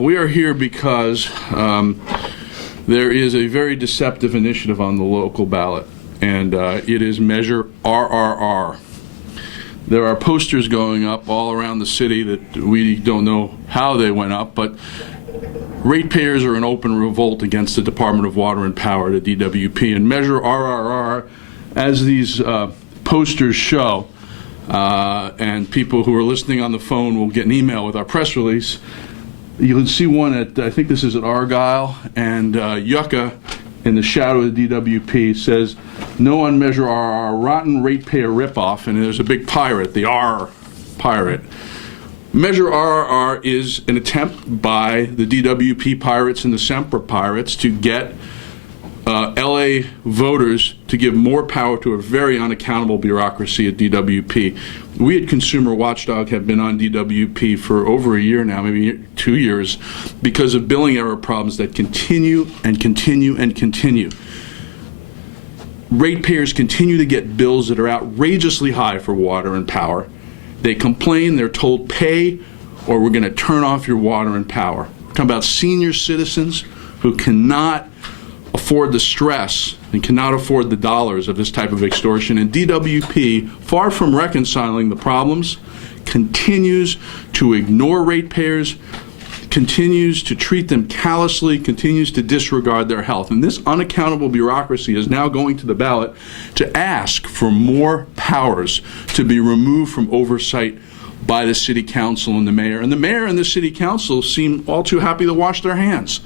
We are here because there is a very deceptive initiative on the local ballot, and it is Measure RRR. There are posters going up all around the city that we don't know how they went up, but ratepayers are in open revolt against the Department of Water and Power, the DWP, and Measure RRR, as these posters show, and people who are listening on the phone will get an email with our press release. You can see one at, I think this is at Argyle, and Yucca, in the shadow of the DWP, says, "No on Measure RRR, rotten ratepayer ripoff," and there's a big pirate, the R pirate. Measure RRR is an attempt by the DWP pirates and the Semper pirates to get LA voters to give more power to a very unaccountable bureaucracy at DWP. We at Consumer Watchdog have been on DWP for over a year now, maybe 2 years, because of billing error problems that continue and continue and continue. Ratepayers continue to get bills that are outrageously high for water and power. They complain, they're told pay or we're going to turn off your water and power. We're talking about senior citizens who cannot afford the stress and cannot afford the dollars of this type of extortion. And DWP, far from reconciling the problems, continues to ignore ratepayers, continues to treat them callously, continues to disregard their health. And this unaccountable bureaucracy is now going to the ballot to ask for more powers to be removed from oversight by the city council and the mayor. And the mayor and the city council seem all too happy to wash their hands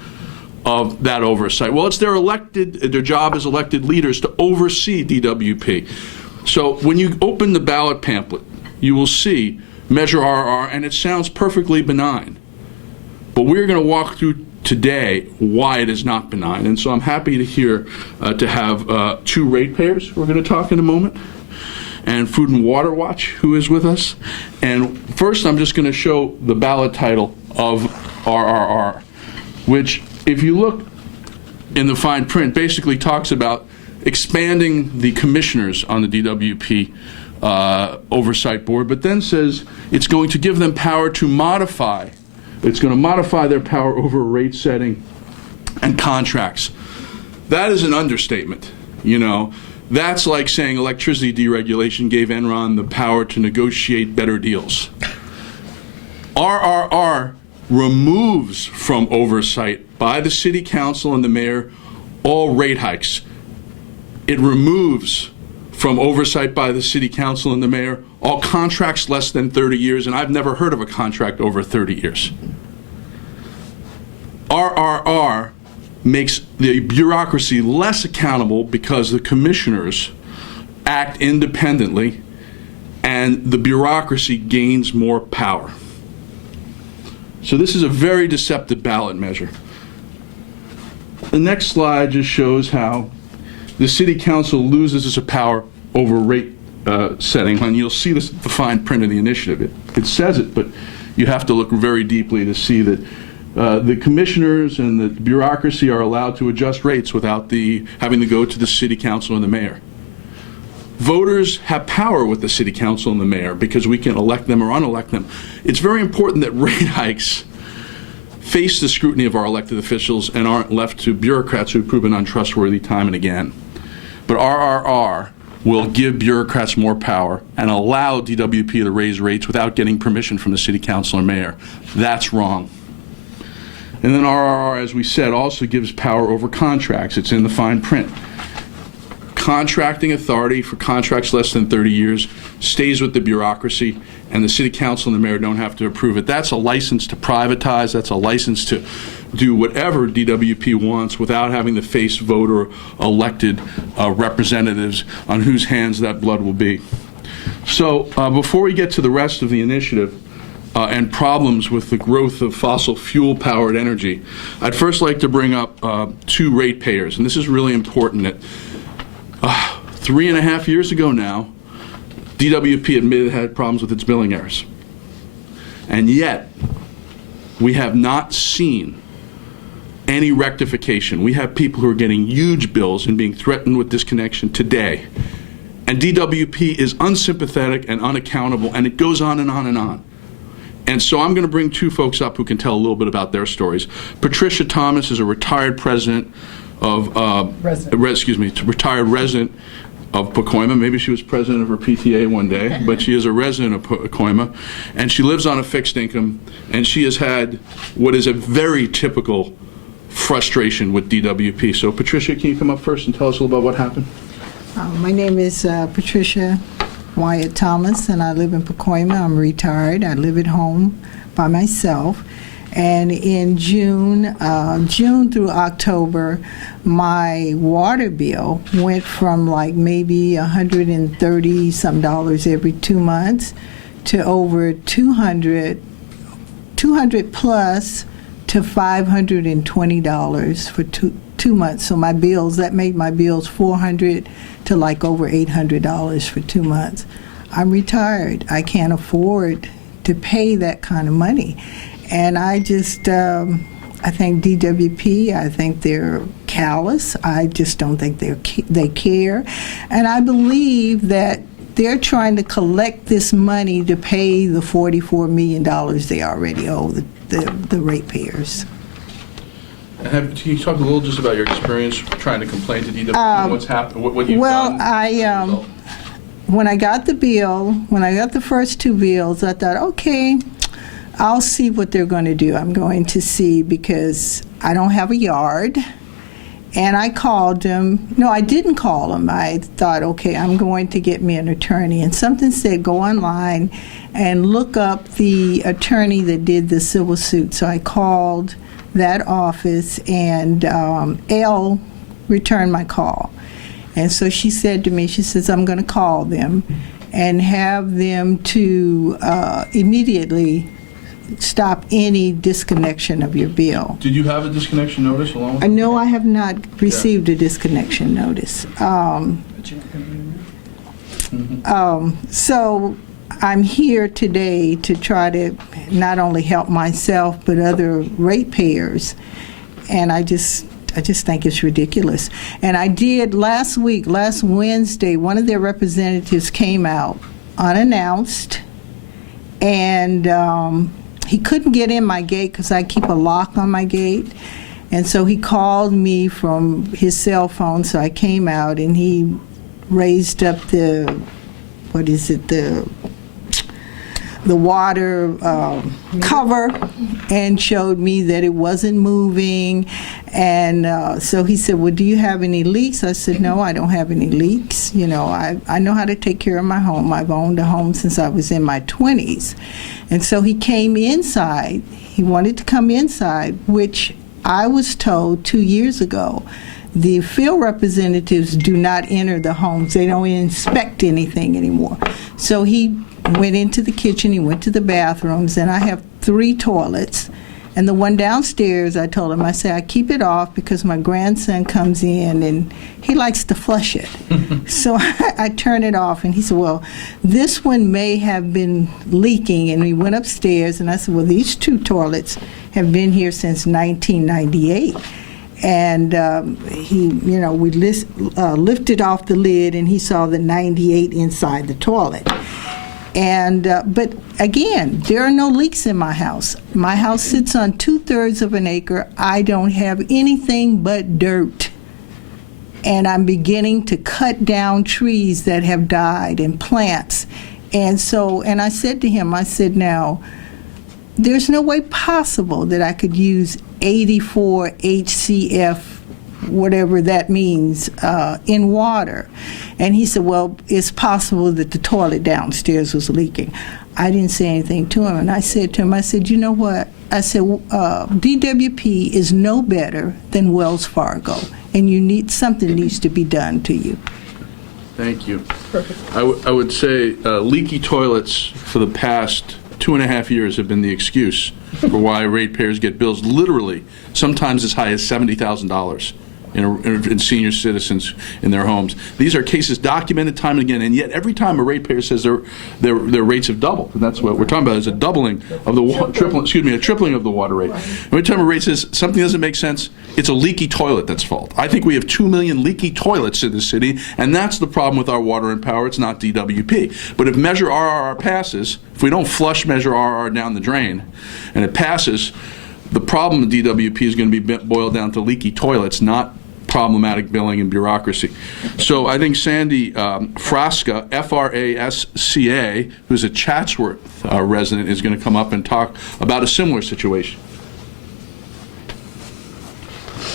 of that oversight. Well, it's their job as elected leaders to oversee DWP. So when you open the ballot pamphlet, you will see Measure RRR, and it sounds perfectly benign. But we're going to walk through today why it is not benign. And so I'm happy to have two ratepayers who are going to talk in a moment, and Food and Water Watch, who is with us. And first, I'm just going to show the ballot title of RRR, which, if you look in the fine print, basically talks about expanding the commissioners on the DWP oversight board, but then says it's going to give them power to modify. It's going to modify their power over rate setting and contracts. That is an understatement. You know, that's like saying electricity deregulation gave Enron the power to negotiate better deals. RRR removes from oversight by the city council and the mayor all rate hikes. It removes from oversight by the city council and the mayor all contracts less than 30 years, and I've never heard of a contract over 30 years. RRR makes the bureaucracy less accountable because the commissioners act independently and the bureaucracy gains more power. So this is a very deceptive ballot measure. The next slide just shows how the city council loses its power over rate setting, and you'll see this, the fine print of the initiative. It says it, but you have to look very deeply to see that the commissioners and the bureaucracy are allowed to adjust rates without having to go to the city council and the mayor. Voters have power with the city council and the mayor because we can elect them or unelect them. It's very important that rate hikes face the scrutiny of our elected officials and aren't left to bureaucrats who've proven untrustworthy time and again. But RRR will give bureaucrats more power and allow DWP to raise rates without getting permission from the city council or mayor. That's wrong. And then RRR, as we said, also gives power over contracts. It's in the fine print. Contracting authority for contracts less than 30 years stays with the bureaucracy, and the city council and the mayor don't have to approve it. That's a license to privatize. That's a license to do whatever DWP wants without having to face voter elected representatives on whose hands that blood will be. So before we get to the rest of the initiative and problems with the growth of fossil fuel powered energy, I'd first like to bring up two ratepayers, and this is really important. That 3.5 years ago now, DWP admitted it had problems with its billing errors. And yet, we have not seen any rectification. We have people who are getting huge bills and being threatened with disconnection today. And DWP is unsympathetic and unaccountable, and it goes on and on and on. And so I'm going to bring two folks up who can tell a little bit about their stories. Patricia Thomas is a retired president of, retired resident of Pacoima. Maybe she was president of her PTA one day, but she is a resident of Pacoima, and she lives on a fixed income, and she has had what is a very typical frustration with DWP. So Patricia, can you come up first and tell us a little about what happened? My name is Patricia Wyatt Thomas, and I live in Pacoima. I'm retired. I live at home by myself. And in June through October, my water bill went from like maybe $130 some every 2 months to over 200 plus to $520 for two months. So my bills, that made my bills $400 to like over $800 for 2 months. I'm retired. I can't afford to pay that kind of money. And I just, I think DWP, I think they're callous. I just don't think they care. And I believe that they're trying to collect this money to pay the $44 million they already owe the ratepayers. Can you talk a little just about your experience trying to complain to DWP? What's happened? What you've done? Well, when I got the bill, when I got the first two bills, I thought, okay, I'll see what they're going to do. I'm going to see, because I don't have a yard. And I called them. No, I didn't call them. I thought, okay, I'm going to get me an attorney. And something said, go online and look up the attorney that did the civil suit. So I called that office, and Elle returned my call. And so she said to me, she says, I'm going to call them and have them to immediately stop any disconnection of your bill. Did you have a disconnection notice along with No, I have not received a disconnection notice. So I'm here today to try to not only help myself but other ratepayers, and I just think it's ridiculous. And I did last Wednesday, one of their representatives came out unannounced, and he couldn't get in my gate because I keep a lock on my gate. And so he called me from his cell phone, so I came out, and he raised up the water cover and showed me that it wasn't moving. And so he said, well, do you have any leaks? I said, no, I don't have any leaks. You know, I know how to take care of my home. I've owned a home since I was in my 20s. And so he came inside. He wanted to come inside, which I was told 2 years ago, the field representatives do not enter the homes. They don't inspect anything anymore. So he went into the kitchen, he went to the bathrooms, and I have 3 toilets. And the one downstairs, I told him, I said, I keep it off because my grandson comes in and he likes to flush it. So I turn it off, and he said, well, this one may have been leaking. And we went upstairs, and I said, well, these 2 toilets have been here since 1998. And we lifted off the lid, and he saw the 98 inside the toilet. And but again, there are no leaks in my house. My house sits on 2/3 of an acre. I don't have anything but dirt. And I'm beginning to cut down trees that have died and plants. And I said to him, I said, now, there's no way possible that I could use 84 HCF, whatever that means, in water. And he said, well, it's possible that the toilet downstairs was leaking. I didn't say anything to him, and I said to him, I said, you know what? I said, DWP is no better than Wells Fargo, and something needs to be done to you. Thank you. Perfect. I would say leaky toilets for the past 2.5 years have been the excuse for why ratepayers get bills literally sometimes as high as $70,000 in senior citizens in their homes. These are cases documented time and again, and yet every time a ratepayer says their rates have doubled, and that's what we're talking about, is a doubling of the tripling of the water rate. Every time a rate says something doesn't make sense, it's a leaky toilet that's fault. I think we have 2 million leaky toilets in the city, and that's the problem with our water and power. It's not DWP. But if Measure RRR passes, if we don't flush Measure RRR down the drain, and it passes, the problem with DWP is going to be boiled down to leaky toilets, not problematic billing and bureaucracy. So I think Sandy Frasca, F-R-A-S-C-A, who's a Chatsworth resident, is going to come up and talk about a similar situation.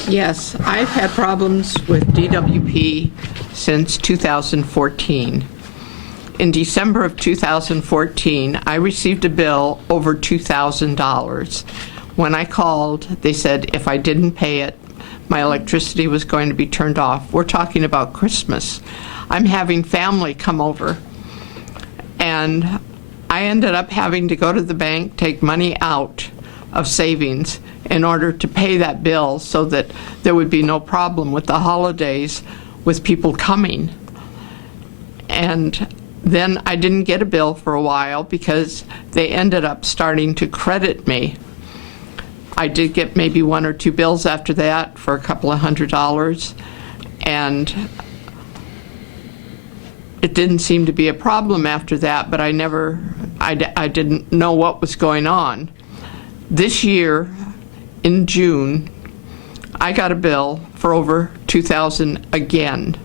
Yes, I've had problems with DWP since 2014. In December of 2014, I received a bill over $2,000. When I called, they said if I didn't pay it, my electricity was going to be turned off. We're talking about Christmas. I'm having family come over, and I ended up having to go to the bank, take money out of savings in order to pay that bill so that there would be no problem with the holidays with people coming. And then I didn't get a bill for a while because they ended up starting to credit me. I did get maybe 1 or 2 bills after that for a couple of $100s, and it didn't seem to be a problem after that, but I didn't know what was going on. This year, in June, I got a bill for over $2,000 again.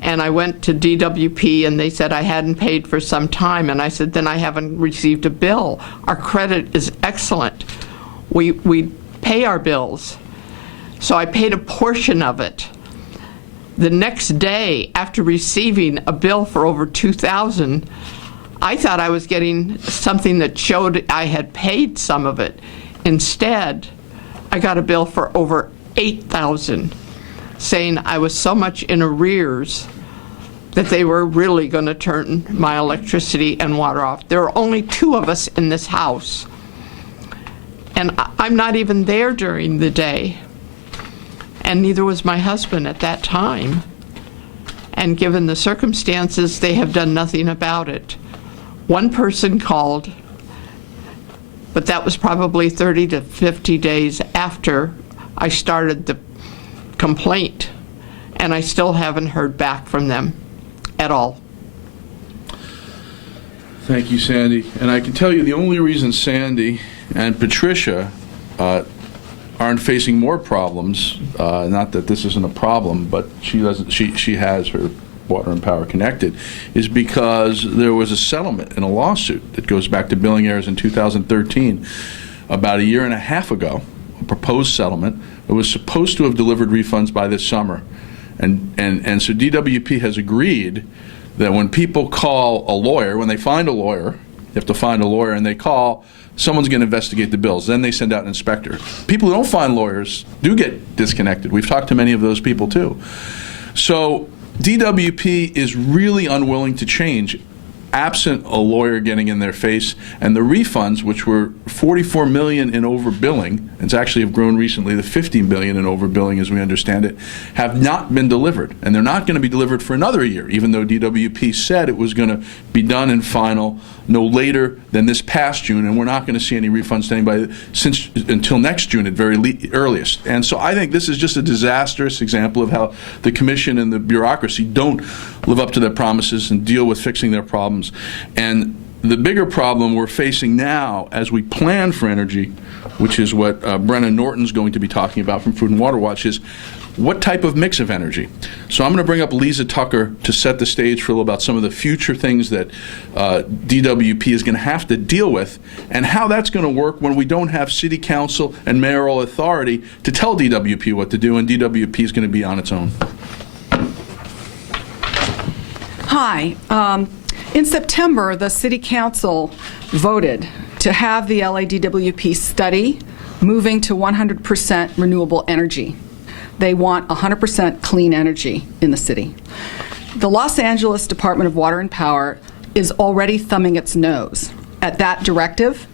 And I went to DWP, and they said I hadn't paid for some time, and I said, then I haven't received a bill. Our credit is excellent. We pay our bills. So I paid a portion of it. The next day, after receiving a bill for over $2,000, I thought I was getting something that showed I had paid some of it. Instead, I got a bill for over $8,000, saying I was so much in arrears that they were really going to turn my electricity and water off. There are only 2 of us in this house, and I'm not even there during the day, and neither was my husband at that time. And given the circumstances, they have done nothing about it. One person called, but that was probably 30 to 50 days after I started the complaint, and I still haven't heard back from them at all. Thank you, Sandy. And I can tell you the only reason Sandy and Patricia aren't facing more problems, not that this isn't a problem, but she has her water and power connected, is because there was a settlement in a lawsuit that goes back to billing errors in 2013, about a year and a half ago, a proposed settlement that was supposed to have delivered refunds by this summer. And so DWP has agreed that when people call a lawyer, when they find a lawyer, they have to find a lawyer, and they call, someone's going to investigate the bills. Then they send out an inspector. People who don't find lawyers do get disconnected. We've talked to many of those people too. So DWP is really unwilling to change, absent a lawyer getting in their face, and the refunds, which were $44 million in overbilling, it's actually have grown recently to $50 million in overbilling as we understand it, have not been delivered. And they're not going to be delivered for another year, even though DWP said it was going to be done and final no later than this past June, and we're not going to see any refunds to anybody until next June at very earliest. And so I think this is just a disastrous example of how the Commission and the bureaucracy don't live up to their promises and deal with fixing their problems. And the bigger problem we're facing now as we plan for energy, which is what Brenna Norton's going to be talking about from Food and Water Watch, is what type of mix of energy. So I'm going to bring up Lisa Tucker to set the stage for a little about some of the future things that DWP is going to have to deal with and how that's going to work when we don't have city council and mayoral authority to tell DWP what to do, and DWP is going to be on its own. Hi. In September, the City Council voted to have the LADWP study moving to 100% renewable energy. They want 100% clean energy in the city. The Los Angeles Department of Water and Power is already thumbing its nose at that directive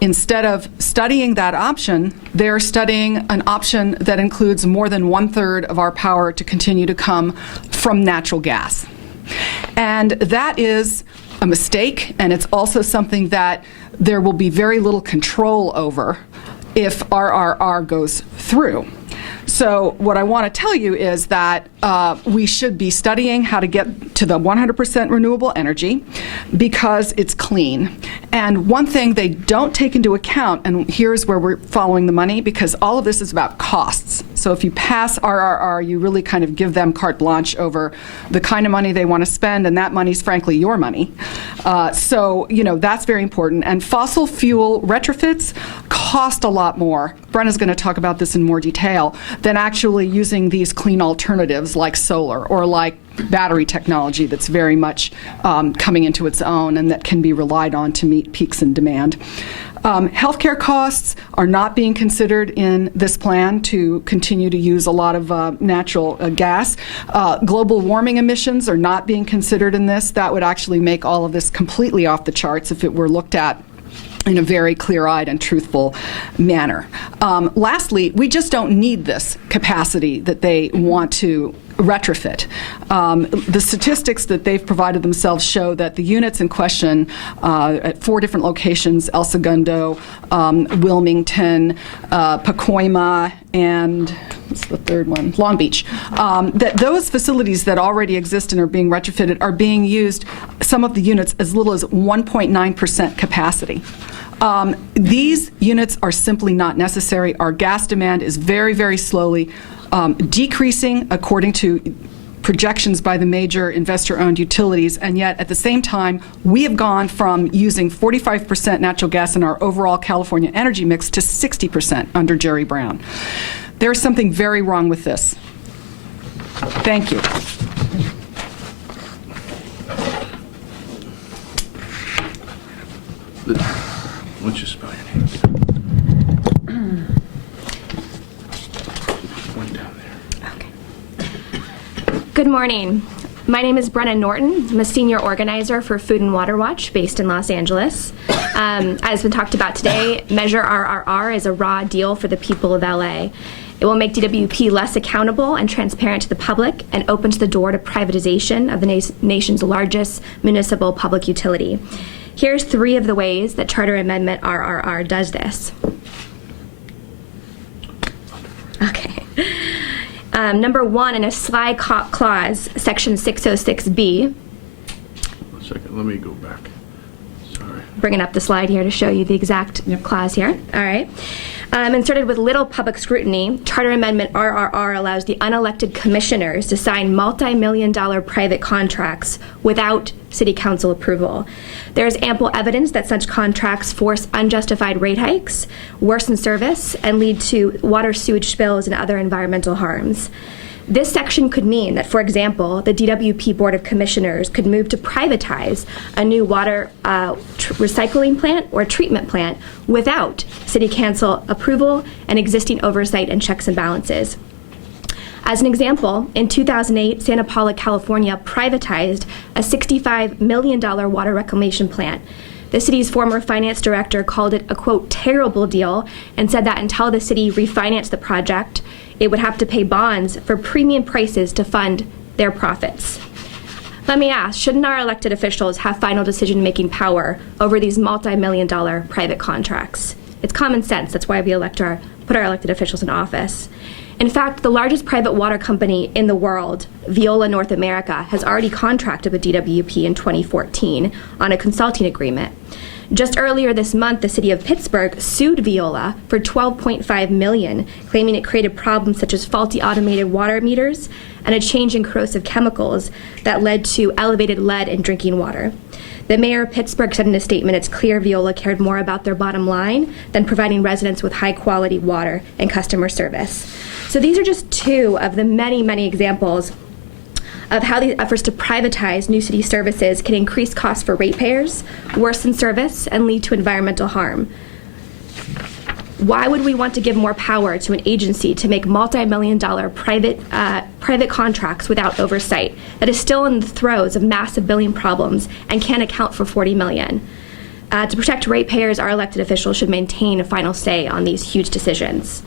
instead of studying that option, they're studying an option that includes more than 1/3 of our power to continue to come from natural gas. And that is a mistake, and it's also something that there will be very little control over if RRR goes through. So what I want to tell you is that we should be studying how to get to the 100% renewable energy because it's clean. And one thing they don't take into account, and here's where we're following the money, because all of this is about costs. So if you pass RRR, you really kind of give them carte blanche over the kind of money they want to spend, and that money's frankly your money. So, you know, that's very important. And fossil fuel retrofits cost a lot more. Brenna's going to talk about this in more detail, than actually using these clean alternatives like solar or like battery technology that's very much coming into its own and that can be relied on to meet peaks in demand. Healthcare costs are not being considered in this plan to continue to use a lot of natural gas. Global warming emissions are not being considered in this. That would actually make all of this completely off the charts if it were looked at in a very clear-eyed and truthful manner. Lastly, we just don't need this capacity that they want to retrofit. The statistics that they've provided themselves show that the units in question at 4 different locations, El Segundo, Wilmington, Pacoima, and what's the third one? Long Beach. That those facilities that already exist and are being retrofitted are being used, some of the units, as little as 1.9% capacity. These units are simply not necessary. Our gas demand is very, very slowly decreasing according to projections by the major investor-owned utilities, and yet at the same time, we have gone from using 45% natural gas in our overall California energy mix to 60% under Jerry Brown. There's something very wrong with this. Thank you. What's your spell your name? Point down there. Okay. Good morning. My name is Brenna Norton. I'm a senior organizer for Food and Water Watch based in Los Angeles. As has been talked about today, Measure RRR is a raw deal for the people of LA. It will make DWP less accountable and transparent to the public and opens the door to privatization of the nation's largest municipal public utility. Here's 3 of the ways that Charter Amendment RRR does this. Okay. Number 1, in a slide clause, section 606B. 1 second, let me go back. Sorry. Bringing up the slide here to show you the exact clause here. All right. Inserted with little public scrutiny, Charter Amendment RRR allows the unelected commissioners to sign multi-million-dollar private contracts without City Council approval. There is ample evidence that such contracts force unjustified rate hikes, worsen service, and lead to water sewage spills and other environmental harms. This section could mean that, for example, the DWP Board of Commissioners could move to privatize a new water recycling plant or treatment plant without City Council approval and existing oversight and checks and balances. As an example, in 2008, Santa Paula, California privatized a $65 million water reclamation plant. The city's former finance director called it a, quote, terrible deal, and said that until the city refinanced the project, it would have to pay bonds for premium prices to fund their profits. Let me ask, shouldn't our elected officials have final decision-making power over these multi-million-dollar private contracts? It's common sense. That's why we put our elected officials in office. In fact, the largest private water company in the world, Veolia North America, has already contracted with DWP in 2014 on a consulting agreement. Just earlier this month, the city of Pittsburgh sued Veolia for $12.5 million, claiming it created problems such as faulty automated water meters and a change in corrosive chemicals that led to elevated lead in drinking water. The mayor of Pittsburgh said in a statement it's clear Veolia cared more about their bottom line than providing residents with high-quality water and customer service. So these are just 2 of the many, many examples of how these efforts to privatize new city services can increase costs for ratepayers, worsen service, and lead to environmental harm. Why would we want to give more power to an agency to make multi-million-dollar private contracts without oversight that is still in the throes of massive billing problems and can't account for $40 million? To protect ratepayers, our elected officials should maintain a final say on these huge decisions.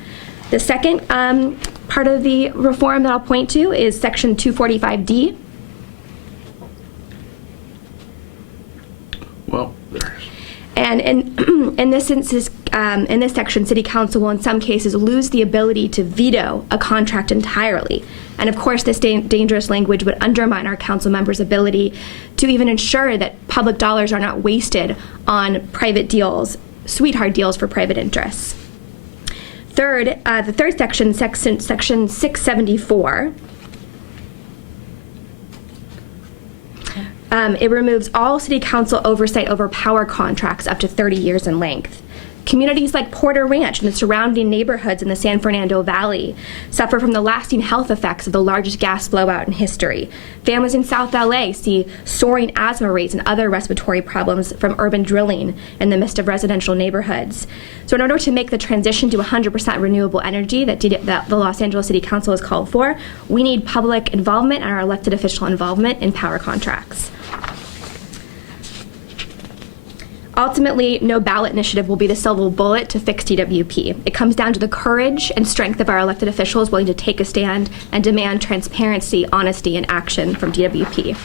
The second part of the reform that I'll point to is Section 245D. Well, And in this instance, in this section, City Council will in some cases lose the ability to veto a contract entirely. And of course, this dangerous language would undermine our council members' ability to even ensure that public dollars are not wasted on private deals, sweetheart deals for private interests. Third, the third section, section 674, it removes all City Council oversight over power contracts up to 30 years in length. Communities like Porter Ranch and the surrounding neighborhoods in the San Fernando Valley suffer from the lasting health effects of the largest gas blowout in history. Families in South LA see soaring asthma rates and other respiratory problems from urban drilling in the midst of residential neighborhoods. So in order to make the transition to 100% renewable energy that the Los Angeles City Council has called for, we need public involvement and our elected official involvement in power contracts. Ultimately, no ballot initiative will be the silver bullet to fix DWP. It comes down to the courage and strength of our elected officials willing to take a stand and demand transparency, honesty, and action from DWP.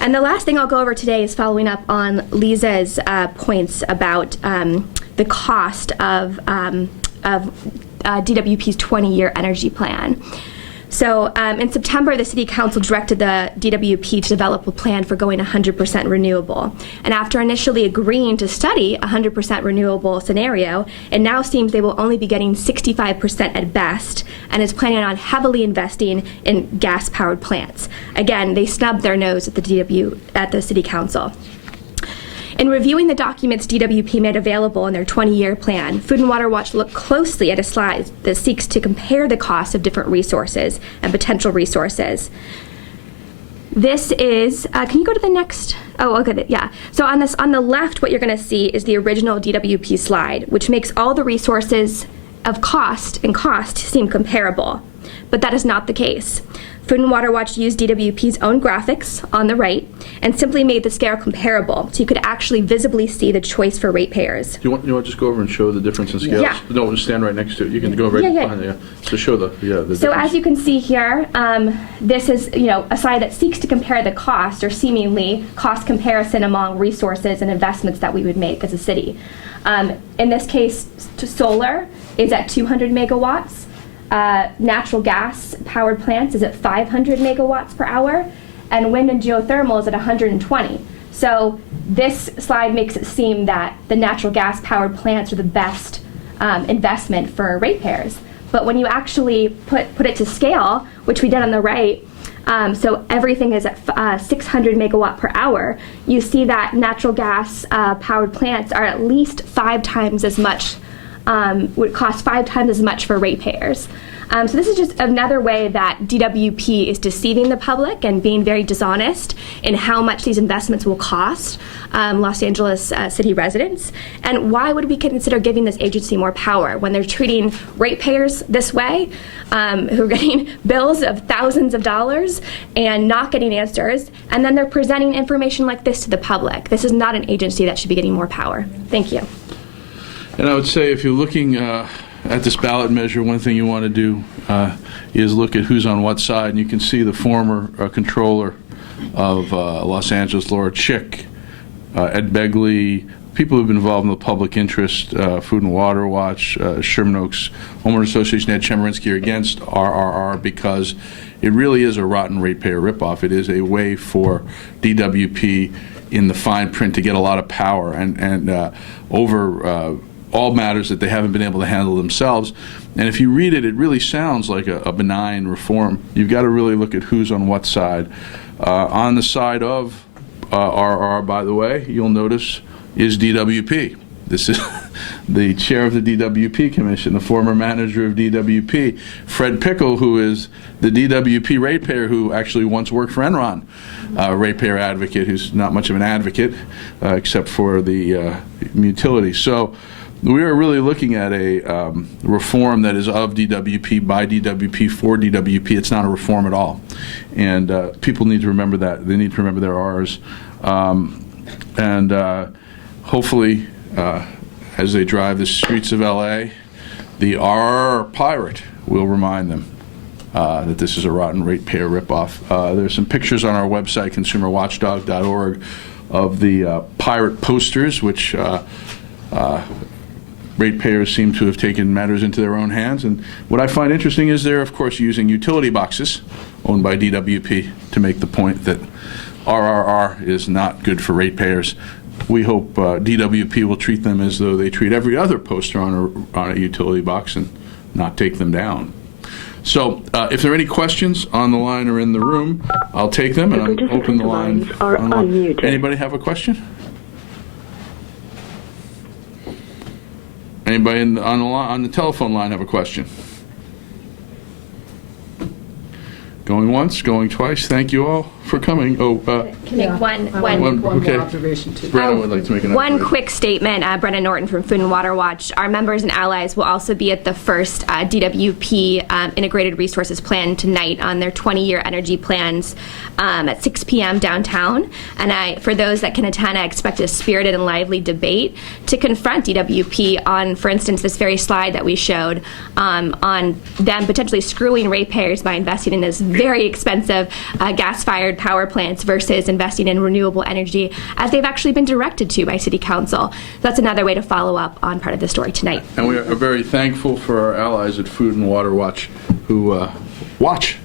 And the last thing I'll go over today is following up on Lisa's points about the cost of DWP's 20-year energy plan. So in September, the City Council directed the DWP to develop a plan for going 100% renewable. And after initially agreeing to study a 100% renewable scenario, it now seems they will only be getting 65% at best, and is planning on heavily investing in gas-powered plants. Again, they snubbed their nose at the City Council. In reviewing the documents DWP made available in their 20-year plan, Food and Water Watch looked closely at a slide that seeks to compare the costs of different resources and potential resources. This is, can you go to the next? Oh, okay, yeah. So on the left, what you're going to see is the original DWP slide, which makes all the resources of cost seem comparable, but that is not the case. Food and Water Watch used DWP's own graphics on the right and simply made the scale comparable, so you could actually visibly see the choice for ratepayers. Do you want to just go over and show the difference in scales? Yeah. No, just stand right next to it. You can go right behind it. Yeah. So show the So difference. as you can see here, this is a slide that seeks to compare the cost, or seemingly cost comparison among resources and investments that we would make as a city. In this case, solar is at 200 megawatts. Natural gas powered plants is at 500 megawatts per hour, and wind and geothermal is at 120. So this slide makes it seem that the natural gas powered plants are the best investment for ratepayers. But when you actually put it to scale, which we did on the right, so everything is at 600 megawatt per hour, you see that natural gas powered plants are at least 5 times as much, would cost 5 times as much for ratepayers. So this is just another way that DWP is deceiving the public and being very dishonest in how much these investments will cost Los Angeles city residents. And why would we consider giving this agency more power when they're treating ratepayers this way, who are getting bills of thousands of dollars and not getting answers, and then they're presenting information like this to the public? This is not an agency that should be getting more power. Thank you. And I would say if you're looking at this ballot measure, one thing you want to do is look at who's on what side. And you can see the former controller of Los Angeles, Laura Chick, Ed Begley, people who've been involved in the public interest, Food and Water Watch, Sherman Oaks Homeowners Association, Ed Chemerinsky, are against RRR because it really is a rotten ratepayer ripoff. It is a way for DWP in the fine print to get a lot of power and over all matters that they haven't been able to handle themselves. And if you read it, it really sounds like a benign reform. You've got to really look at who's on what side. On the side of RR, by the way, you'll notice is DWP. This is the chair of the DWP Commission, the former manager of DWP, Fred Pickle, who is the DWP ratepayer who actually once worked for Enron, ratepayer advocate who's not much of an advocate except for the utility. So we are really looking at a reform that is of DWP, by DWP, for DWP. It's not a reform at all. And people need to remember that. They need to remember their R's. hopefully, as they drive the streets of LA, the RRR pirate will remind them that this is a rotten ratepayer ripoff. There's some pictures on our website, consumerwatchdog.org, of the pirate posters, which ratepayers seem to have taken matters into their own hands. And what I find interesting is they're, of course, using utility boxes owned by DWP to make the point that RRR is not good for ratepayers. We hope DWP will treat them as though they treat every other poster on a utility box and not take them down. So if there are any questions on the line or in the room, I'll take them, and I'll open the line. Anybody have a question? Anybody on the telephone line have a question? Going once, going twice. Thank you all for coming. Oh, Can I make one okay. Observation too. Brandon would like to make an One observation. quick statement, Brenna Norton from Food and Water Watch. Our members and allies will also be at the first DWP Integrated Resources Plan tonight on their 20-year energy plans at 6 p.m. downtown. And for those that can attend, I expect a spirited and lively debate to confront DWP on, for instance, this very slide that we showed on them potentially screwing ratepayers by investing in this very expensive gas-fired power plants versus investing in renewable energy, as they've actually been directed to by City Council. That's another way to follow up on part of the story tonight. And we are very thankful for our allies at Food and Water Watch who watch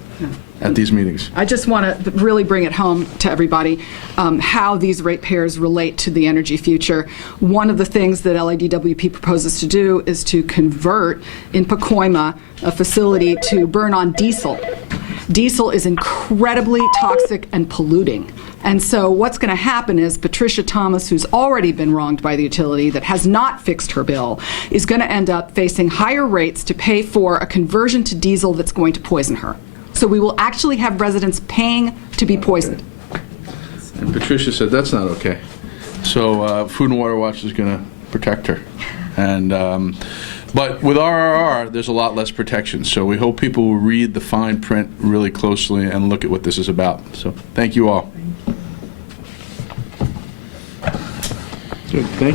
at these meetings. I just want to really bring it home to everybody how these ratepayers relate to the energy future. One of the things that LADWP proposes to do is to convert in Pacoima a facility to burn on diesel. Diesel is incredibly toxic and polluting. And so what's going to happen is Patricia Thomas, who's already been wronged by the utility, that has not fixed her bill, is going to end up facing higher rates to pay for a conversion to diesel that's going to poison her. So we will actually have residents paying to be poisoned. And Patricia said that's not okay. So Food and Water Watch is going to protect her. And but with RRR, there's a lot less protection. So we hope people will read the fine print really closely and look at what this is about. So thank you all. Good. Thank you.